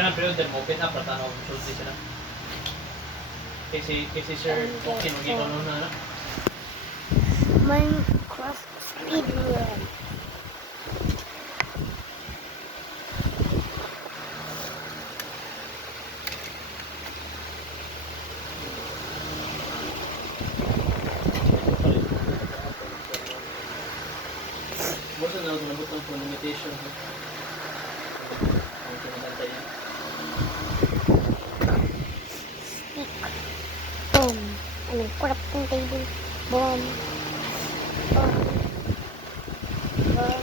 Kanang period din mo, open up, ratanaw, sulti sila. Kasi sir, okay, mag-ikaw na. Minecraft speedrun. Basta na ako nabot ng limitation. Ang kinagantay niya. Boom. Ano, crafting table. Boom. Boom. Boom.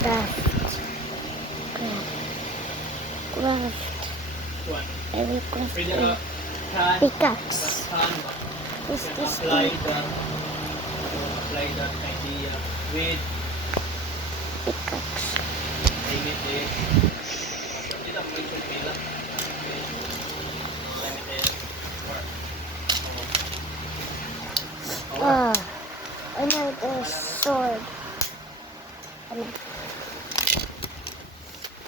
Craft. Kuwan. I will craft Pwede a ka pickaxe. ba? Is Can this apply thing? that idea with Pickaxe. limited. Hindi na pwede sa pila. Limited. Ah, I know the sword. Ano?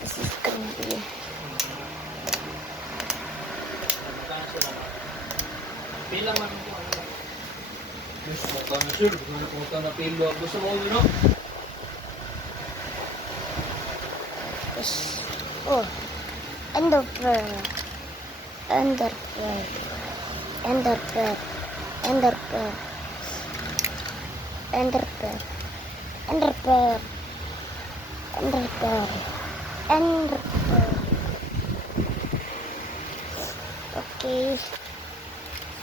This is gonna be. Pila man ko ano. Gusto ko na sure, gusto ko na pilo. Gusto mo no? Oh, ender pearl. Ender pearl. Ender pearl. Ender pearl. Ender pearl. Ender pearl. Ender pearl. Ender pearl. Okay.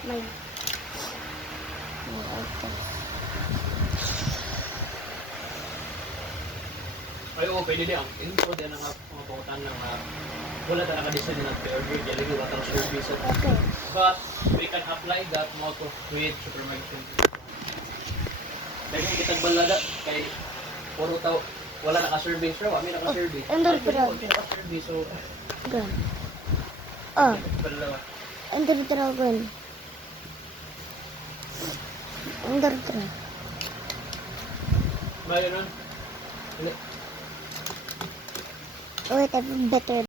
My item. Ay, oo, pwede din. Ang intro din ang mga pangutan ng wala talaga design ng order, dili ko watang service. Okay. But we can apply that mo to create supermarket. Dahil kitag balada kay puro tao wala naka-survey bro, kami naka-survey. Ender pearl. Naka-survey so Gun. Oh, dalawa. ender dragon. Ender dragon. Mayroon. Wait, I have better